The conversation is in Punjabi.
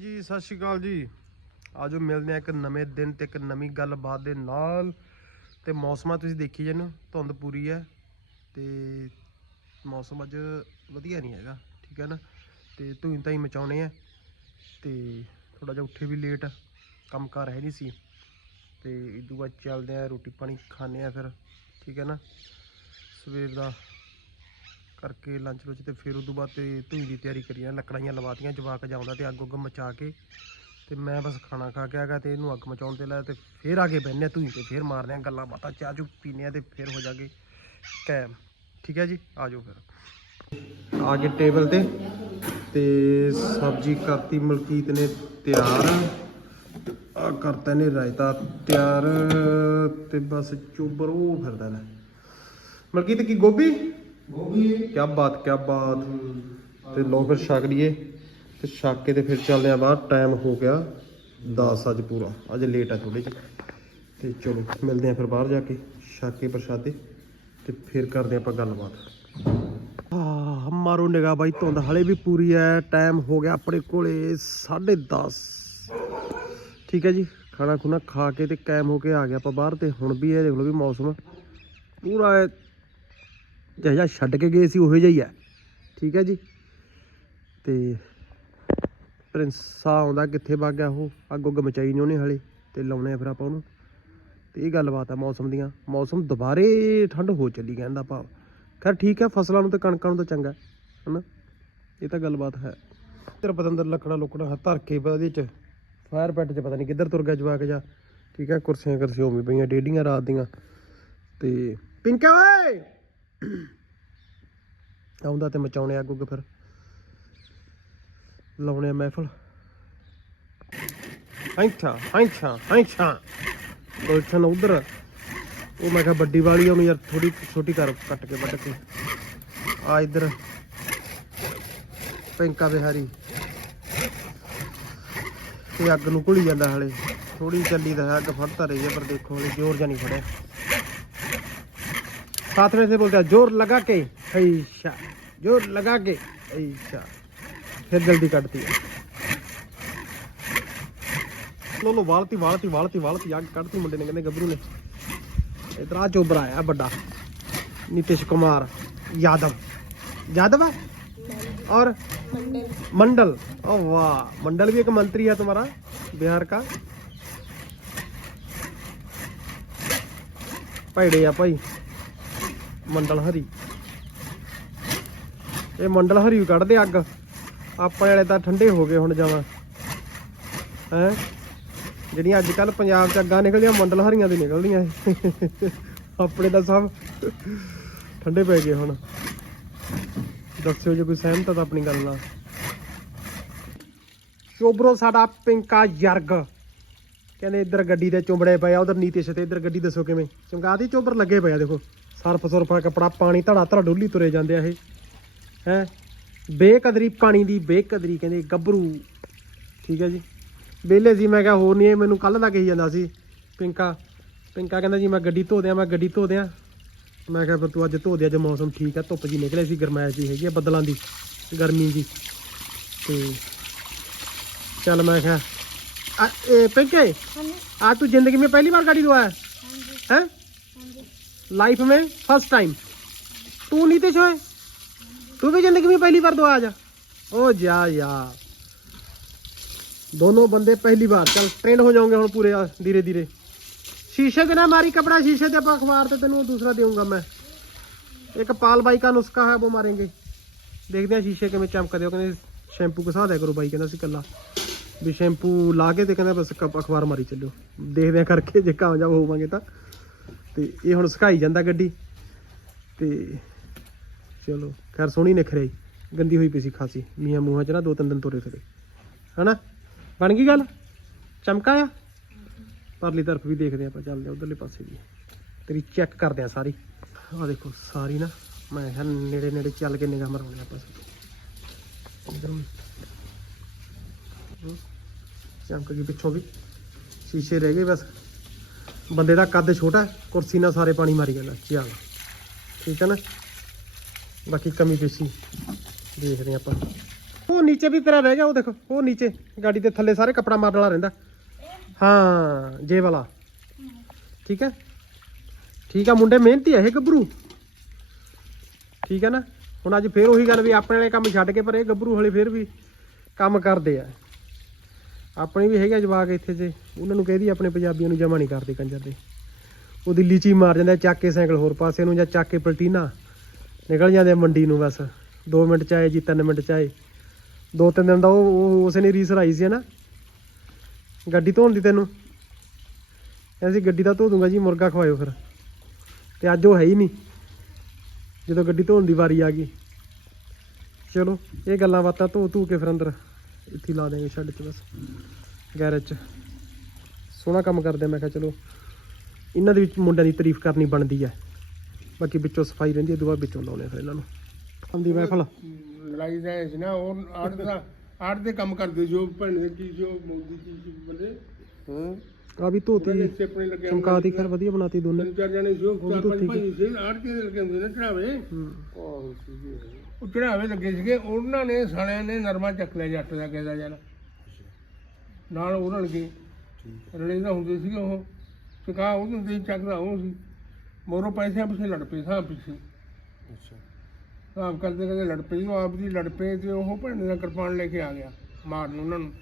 ਜੀ, ਸਤਿ ਸ਼੍ਰੀ ਅਕਾਲ ਜੀ। ਆਜੋ ਮਿਲਦੇ ਆ ਇੱਕ ਨਵੇਂ ਦਿਨ ਤੇ ਇੱਕ ਨਵੀਂ ਗੱਲਬਾਤ ਦੇ ਨਾਲ। ਤੇ ਮੌਸਮਾਂ ਤੁਸੀਂ ਦੇਖੀ ਜਾਂਦੇ ਹੋ ਧੁੰਦ ਪੂਰੀ ਹੈ। ਤੇ ਮੌਸਮ ਅੱਜ ਵਧੀਆ ਨਹੀਂ ਹੈਗਾ, ਠੀਕ ਹੈ ਨਾ? ਤੇ ਧੂਈ ਤਾਂ ਹੀ ਮਚਾਉਣੇ ਆ। ਤੇ ਥੋੜਾ ਜਿਹਾ ਉੱਠੇ ਵੀ ਲੇਟ ਕੰਮ ਕਾਰ ਹੈ ਨਹੀਂ ਸੀ। ਤੇ ਇਦੋਂ ਬਾਅਦ ਚੱਲਦੇ ਆ ਰੋਟੀ ਪਾਣੀ ਖਾਣੇ ਆ ਫਿਰ, ਠੀਕ ਹੈ ਨਾ? ਸਵੇਰ ਦਾ ਕਰਕੇ ਲੰਚ ਲੁਚ ਤੇ ਫਿਰ ਉਦੋਂ ਬਾਅਦ ਤੇ ਧੂਈ ਦੀ ਤਿਆਰੀ ਕਰੀ ਆ ਲੱਕੜਾਂ ਲਵਾਤੀਆਂ, ਜਵਾਕ ਜਾਉਂਦਾ ਤੇ ਅੱਗ ਉੱਗ ਮਚਾ ਕੇ ਤੇ ਮੈਂ ਬਸ ਖਾਣਾ ਖਾ ਕੇ ਆਗਾ ਤੇ ਇਹਨੂੰ ਅੱਗ ਮਚਾਉਣ ਤੇ ਲਾਇਆ ਤੇ ਫਿਰ ਆ ਕੇ ਬਹਿੰਦੇ ਆ ਧੂਈ ਤੇ, ਫਿਰ ਮਾਰਦੇ ਆ ਗੱਲਾਂ ਬਾਤਾਂ, ਚਾਹ ਚੂ ਪੀਨੇ ਆ ਤੇ ਫਿਰ ਹੋ ਜਾਗੇ ਕੈਮ ਠੀਕ ਹੈ ਜੀ? ਆ ਜਾਓ ਫਿਰ। ਆ ਗਏ ਟੇਬਲ ਤੇ ਤੇ ਸਬਜ਼ੀ ਕਰਤੀ ਮਲਕੀਤ ਨੇ ਤਿਆਰ। ਆ ਕਰਤਾ ਨੇ ਰਾਇਤਾ ਤਿਆਰ ਤੇ ਬਸ ਚੋਬਰ ਉਹ ਫਿਰਦਾ ਨੇ ਮਲਕੀਤ ਕੀ, ਗੋਭੀ? ਗੋਭੀ ਕਿਆ ਬਾਤ ਕਿਆ ਬਾਤ। ਤੇ ਲੋ ਫਿਰ ਛਕ ਲਈਏ। ਤੇ ਛਕ ਕੇ ਤੇ ਫਿਰ ਚੱਲਦੇ ਆ ਬਾਹਰ। ਟਾਈਮ ਹੋ ਗਿਆ 10 ਅੱਜ ਪੂਰਾ। ਅੱਜ ਲੇਟ ਆ ਥੋੜੇ ਜਿਹੇ। ਤੇ ਚਲੋ, ਮਿਲਦੇ ਆ ਫਿਰ ਬਾਹਰ ਜਾ ਕੇ। ਛਕ ਕੇ ਪ੍ਰਸ਼ਾਦੇ। ਤੇ ਫਿਰ ਕਰਦੇ ਆਪਾਂ ਗੱਲਬਾਤ। ਆ ਮਾਰੋ ਨਿਗਾਹ ਬਾਈ, ਧੁੰਦ ਹਲੇ ਵੀ ਪੂਰੀ ਹੈ ਟਾਈਮ ਹੋ ਗਿਆ ਆਪਣੇ ਕੋਲੇ 10:30 ਠੀਕ ਹੈ ਜੀ। ਖਾਣਾ ਖੁਣਾ ਖਾ ਕੇ ਤੇ ਕਾਇਮ ਹੋ ਕੇ ਆ ਗਿਆ ਆਪਾਂ ਬਾਹਰ। ਤੇ ਹੁਣ ਵੀ ਇਹ ਦੇਖ ਲਓ ਵੀ ਮੌਸਮ ਪੂਰਾ ਇਹ ਜਿਹੋ ਜਿਹਾ ਛੱਡ ਕੇ ਗਏ ਸੀ, ਉਹੋ ਜਿਹਾ ਹੀ ਹੈ ਠੀਕ ਹੈ ਜੀ? ਤੇ ਪ੍ਰਿੰਸਾ ਆਉਂਦਾ ਕਿੱਥੇ ਵਗ ਗਿਆ ਉਹ? ਅੱਗ ਉੱਗ ਮਚਾਈ ਨਹੀਂ ਉਹਨੇ ਹਲੇ, ਤੇ ਲਾਉਣੇ ਆ ਫਿਰ ਆਪਾਂ ਉਹਨੂੰ। ਤੇ ਇਹ ਗੱਲਬਾਤ ਆ ਮੌਸਮ ਦੀਆਂ। ਮੌਸਮ ਦੁਬਾਰੇ ਠੰਡ ਹੋ ਚੱਲੀ ਕਹਿੰਦਾ ਭਾਵ। ਖੈਰ ਠੀਕ ਹੈ, ਫਸਲਾਂ ਨੂੰ ਤੇ ਕਣਕਾਂ ਨੂੰ ਤਾਂ ਚੰਗਾ, ਹਨਾ? ਇਹ ਤਾਂ ਗੱਲਬਾਤ ਹੈ। ਤੇਰਾ ਪਤੰਦਰ ਲੱਕੜਾ ਲੁਕੜਾ ਧਰ ਕੇ ਬਾ ਇਹਦੇ ਚ ਫਾਇਰ ਪੈਟ ਚ ਪਤਾ ਨਹੀਂ ਕਿੱਧਰ ਤੁਰ ਗਿਆ ਜਵਾਕ ਜਾ ਠੀਕ ਹੈ ਕੁਰਸੀਆਂ ਕੁਰਸੀਆਂ ਉਵੇਂ ਪਈਆਂ, ਡੇਡੀਆਂ ਰਾਤ ਦੀਆਂ। ਤੇ ਪਿੰਕਾ ਓਏ! ਆਉਂਦਾ ਤੇ ਮਚਾਉਣੇ ਅੱਗ ਉੱਗ ਫਿਰ। ਲਾਉਣੇ ਆ ਮਹਿਫਲ। ਐਂਠਾ ਐਂਠਾ ਐਂਠਾ ਗੁਲਸ਼ਨ ਉਧਰ। ਉਹ ਮੈਂ ਕਿਹਾ ਵੱਡੀ ਵਾਲੀ ਆ, ਯਾਰ ਥੋੜੀ ਛੋਟੀ ਕਰ ਕੱਟ ਕੇ ਵੱਢ ਕੇ। ਆ ਇਧਰ। ਪਿੰਕਾ ਬਿਹਾਰੀ। ਇਹ ਅੱਗ ਨੂੰ ਘੁਲੀ ਜਾਂਦਾ ਹਲੇ। ਥੋੜੀ ਚੱਲੀ ਦਾ ਅੱਗ ਫੜਤਾ ਰਹੀ ਹੈ ਪਰ ਦੇਖੋ ਹਲੇ ਜ਼ੋਰ ਜਾਂ ਨਹੀਂ ਫੜਿਆ। साथ में से बोलते हैं, ज़ोर लगा के ऐसा ज़ोर लगा के ऐसा फिर जल्दी कटती है। लो लो, वालती वालती वालती वालती, आग कटती मुंडे ने, कहते गबरू ने। इतना आ चोबर आया बड़ा। नीतीश कुमार यादव। यादव है? और मंडल। ओ, वाह। मंडल भी एक मंत्री है तुम्हारा, बिहार का। भैड़े भाई ਮੰਡਲ ਹਰੀ। ਇਹ ਮੰਡਲ ਹਰੀ ਵੀ ਕੱਢਦੇ ਅੱਗ। ਆਪਣੇ ਵਾਲੇ ਤਾਂ ਠੰਡੇ ਹੋ ਗਏ ਹੁਣ ਜਾਵਾਂ। ਹੈ? ਜਿਹੜੀਆਂ ਅੱਜ ਕੱਲ ਪੰਜਾਬ ਚ ਅੱਗਾਂ ਨਿਕਲਦੀਆਂ, ਮੰਡਲ ਹਰੀਆਂ ਦੀ ਨਿਕਲਦੀਆਂ। ਆਪਣੇ ਤਾਂ ਸਭ ਠੰਡੇ ਪੈ ਗਏ ਹੁਣ। ਦੱਸਿਓ ਜੇ ਕੋਈ ਸਹਿਮਤ ਤਾਂ ਆਪਣੀ ਗੱਲ ਨਾਲ। ਚੋਬਰੋ ਸਾਡਾ ਪਿੰਕਾ ਯਰਗ। ਕਹਿੰਦੇ ਇੱਧਰ ਗੱਡੀ ਦੇ ਚੁੰਬੜੇ ਪਏ ਆ, ਉਧਰ ਨੀਤੇਸ਼ ਤੇ ਇੱਧਰ ਗੱਡੀ ਦੱਸੋ ਕਿਵੇਂ। ਚਮਕਾਦੀ ਚੋਬਰ ਲੱਗੇ ਪਏ ਆ, ਦੇਖੋ। ਸਰਫ ਸੁਰਫਾ ਕਪੜਾ ਪਾਣੀ ਧੜਾ ਧੜਾ ਡੋਲੀ ਤੁਰੇ ਜਾਂਦੇ ਆ ਇਹ। ਹੈ? ਬੇਕਦਰੀ ਪਾਣੀ ਦੀ ਬੇਕਦਰੀ ਕਹਿੰਦੇ ਗੱਭਰੂ। ਠੀਕ ਹੈ ਜੀ। ਵਿਹਲੇ ਸੀ ਮੈਂ ਕਿਹਾ ਹੋਰ ਨਹੀਂ ਇਹ ਮੈਨੂੰ ਕੱਲ ਦਾ ਕਹੀ ਜਾਂਦਾ ਸੀ ਪਿੰਕਾ। ਪਿੰਕਾ ਕਹਿੰਦਾ ਜੀ ਮੈਂ ਗੱਡੀ ਧੋ ਦਿਆਂ ਮੈਂ ਗੱਡੀ ਧੋ ਦਿਆਂ। ਮੈਂ ਕਿਹਾ ਤੂੰ ਅੱਜ ਧੋ ਦੇ ਅੱਜ ਮੌਸਮ ਠੀਕ ਹੈ ਧੁੱਪ ਜੀ ਨਿਕਲੇ ਸੀ ਗਰਮਾਇਸ਼ ਜੀ ਹੈਗੀ ਆ ਬੱਦਲਾਂ ਦੀ ਗਰਮੀ ਜੀ। ਤੇ ਚੱਲ ਮੈਂ ਕਿਹਾ ਆ ਇਹ ਪਿੰਕੇ ਆ ਤੂੰ ਜ਼ਿੰਦਗੀ ਮੇਂ ਪਹਿਲੀ ਵਾਰ ਗਾੜੀ ਧੋਆ ਹੈ? ਹੈ? लाइफ में फर्स्ट टाइम तू नीतीश है तू भी जिंदगी में पहली बार धोया जा ओ जा यार दोनों बंदे पहली बार चल ट्रेंड हो जाओगे हम पूरे धीरे धीरे शीशे से ना मारी कपड़ा शीशे से अखबार से तेन दूसरा दूंगा मैं एक पाल बाई का नुस्खा है वो मारेंगे देखते हैं शीशे के में चमक दो कहते शैम्पू घसा दिया करो बाई कहना सी कला ਵੀ ਸ਼ੈਂਪੂ ਲਾ ਕੇ ਤੇ ਕਹਿੰਦਾ ਬਸ ਕ- ਅਖਬਾਰ ਮਾਰੀ ਚੱਲਿਓ ਦੇਖਦੇ ਆ ਕਰਕੇ ਜੇ ਕਾਮਯਾਬ ਹੋਵਾਂਗੇ ਤਾਂ ਤੇ ਇਹ ਹੁਣ ਸੁਕਾਈ ਜਾਂਦਾ ਗੱਡੀ। ਤੇ ਚਲੋ, ਖੈਰ ਸੋਹਣੀ ਨਿਖਰਿਆਈ ਗੰਦੀ ਹੋਈ ਪਈ ਸੀ ਖਾਸੀ। ਮੀਆਂ ਮੂੰਹਾਂ ਚ ਨਾ ਦੋ ਤਿੰਨ ਦਿਨ ਤੁਰੇ ਫਿਰੇ। ਹਨਾ? ਬਣ ਗਈ ਗੱਲ? ਚਮਕਾ ਆ? ਪਰਲੀ ਤਰਫ ਵੀ ਦੇਖਦੇ ਆਪਾਂ, ਚੱਲਦੇ ਆ ਉਧਰਲੇ ਪਾਸੇ ਵੀ। ਤੇਰੀ ਚੈੱਕ ਕਰਦੇ ਆ ਸਾਰੀ। ਆ ਦੇਖੋ, ਸਾਰੀ ਨਾ, ਮੈਂ ਕਿਹਾ ਨੇੜੇ ਨੇੜੇ ਚੱਲ ਕੇ ਨਿਗਾਹ ਮਰਾਉਣੀ ਆਪਾਂ ਇਧਰ ਚਮਕ ਗਈ ਪਿੱਛੋਂ ਵੀ। ਸ਼ੀਸ਼ੇ ਰਹਿ ਗਏ ਬਸ। ਬੰਦੇ ਦਾ ਕੱਦ ਛੋਟਾ ਕੁਰਸੀ ਨਾਲ ਸਾਰੇ ਪਾਣੀ ਮਾਰੀ ਜਾਂਦਾ, ਚੱਲ। ਠੀਕ ਹੈ ਨਾ? ਬਾਕੀ ਕਮੀ ਪੇਸ਼ੀ ਦੇਖਦੇ ਹਾਂ ਆਪਾਂ। ਉਹ ਨੀਚੇ ਵੀ ਤੇਰਾ ਰਹਿ ਗਿਆ, ਉਹ ਦੇਖੋ, ਉਹ ਨੀਚੇ, ਗਾੜੀ ਦੇ ਥੱਲੇ ਸਾਰੇ ਕੱਪੜਾ ਮਾਰਨ ਵਾਲਾ ਰਹਿੰਦਾ। ਹਾਂ, ਜੇ ਵਾਲਾ। ਠੀਕ ਹੈ? ਠੀਕ ਆ, ਮੁੰਡੇ ਮਿਹਨਤੀ ਆ, ਇਹ ਗੱਭਰੂ। ਠੀਕ ਹੈ ਨਾ? ਹੁਣ ਅੱਜ ਫੇਰ ਉਹੀ ਗੱਲ ਵੀ ਆਪਣੇ ਵਾਲੇ ਕੰਮ ਛੱਡ ਕੇ, ਪਰ ਇਹ ਗੱਭਰੂ ਹਲੇ ਫੇਰ ਵੀ ਕੰਮ ਕਰਦੇ ਆ। ਆਪਣੇ ਵੀ ਹੈਗਾ ਜਵਾਕ ਇੱਥੇ ਜੇ। ਉਹਨਾਂ ਨੂੰ ਕਹਿਦੀ ਆਪਣੇ ਪੰਜਾਬੀਆਂ ਨੂੰ ਜਮਾ ਨਹੀਂ ਕਰਦੇ ਕੰਜਰ ਦੇ। ਉਹ ਦਿੱਲੀ 'ਚ ਹੀ ਮਾਰ ਜਾਂਦੇ ਆ, ਚੱਕ ਕੇ ਸਾਈਕਲ ਹੋਰ ਪਾਸੇ ਨੂੰ ਜਾਂ ਚੱਕ ਕੇ ਪਲਟੀਨਾ। ਨਿਕਲ ਜਾਂਦੇ ਮੰਡੀ ਨੂੰ ਬਸ। 2 ਮਿੰਟ ਚ ਆਏ ਜੀ 3 ਮਿੰਟ ਚ ਆਏ। ਦੋ ਤਿੰਨ ਦਿਨ ਦਾ ਉਹ ਉਹ- ਉਸੇ ਨੇ ਰੀਸ ਰਾਈ ਸੀ ਨਾ? ਗੱਡੀ ਧੋਣ ਦੀ ਤੈਨੂੰ? ਐਸੀ ਗੱਡੀ ਦਾ ਧੋ ਦੂੰਗਾ ਜੀ ਮੁਰਗਾ ਖਵਾਇਓ ਫਿਰ। ਤੇ ਅੱਜ ਉਹ ਹੈ ਹੀ ਨਹੀਂ। ਜਦੋਂ ਗੱਡੀ ਧੋਣ ਦੀ ਵਾਰੀ ਆ ਗਈ। ਚਲੋ ਇਹ ਗੱਲਾਂ ਬਾਤਾਂ ਧੋ ਧੂ ਕੇ ਫਿਰ ਅੰਦਰ। ਇੱਥੇ ਹੀ ਲਾ ਦੇਂਗੇ ਛੱਡ ਚ ਬਸ। ਗੈਰੇਜ ਚ। ਸੋਹਣਾ ਕੰਮ ਕਰਦੇ ਆ, ਮੈਂ ਕਿਹਾ ਚਲੋ। ਇਹਨਾਂ ਦੇ ਵਿੱਚ ਮੁੰਡਿਆਂ ਦੀ ਤਾਰੀਫ ਕਰਨੀ ਬਣਦੀ ਹੈ ਬਾਕੀ ਵਿੱਚੋਂ ਸਫ਼ਾਈ ਰਹਿੰਦੀ ਹੈ ਦੁਆ ਵਿੱਚੋਂ ਲਾਉਣੇ ਫਿਰ ਇਹਨਾਂ ਨੂੰ। ਆਂਦੀ ਮਹਿਫਲ। ਲੜਾਈ ਦਾ ਸੀ ਨਾ ਉਹ ਆੜ ਦਾ ਆੜ ਦੇ ਕੰਮ ਕਰਦੇ ਜੋ ਭੈਣ ਦੇ ਕੀ ਜੋ ਮੋਦੀ ਕੀ ਸੀ ਬੰਦੇ? ਹਾਂ। ਆ ਵੀ ਧੋਤੀ। ਚਮਕਾਤੀ ਖੈਰ ਵਧੀਆ ਬਣਾਤੀ ਦੋਨੇ। ਤਿੰਨ ਚਾਰ ਜਣੇ ਜੋ ਚਾਰ ਪੰਜ ਭਾਈ ਸੀ ਆੜ ਕੇ ਲੱਗੇ ਹੁੰਦੇ ਨੇ ਚੜਾਵੇ ਹੂੰ। ਉਹ ਚੜਾਵੇ ਲੱਗੇ ਸੀਗੇ ਉਹਨਾਂ ਨੇ ਸਾਲਿਆਂ ਨੇ ਨਰਮਾ ਚੱਕ ਲਿਆ ਜੱਟ ਦਾ ਕਹਿੰਦਾ ਯਾਰ। ਨਾਲ ਉਹ ਰਲ ਗਏ। ਰਲੇ ਦਾ ਹੁੰਦੇ ਸੀਗੇ ਉਹ। ਚਕਾ ਉਹ ਹੁੰਦੇ ਚੱਕਦਾ ਉਹ ਸੀ। ਮੋਰੋ ਪੈਸਿਆਂ ਪਿੱਛੇ ਲੜ ਪਏ ਸਾਂ ਪਿੱਛੇ। ਸਾਬ ਕਰਦੇ ਕਰਦੇ ਲੜ ਪਏ ਉਹ ਆਪ ਦੀ ਲੜ ਪਏ ਤੇ ਉਹ ਭੈਣ ਦਾ ਕਿਰਪਾਨ ਲੈ ਕੇ ਆ ਗਿਆ ਮਾਰਨ ਉਹਨਾਂ ਨੂੰ।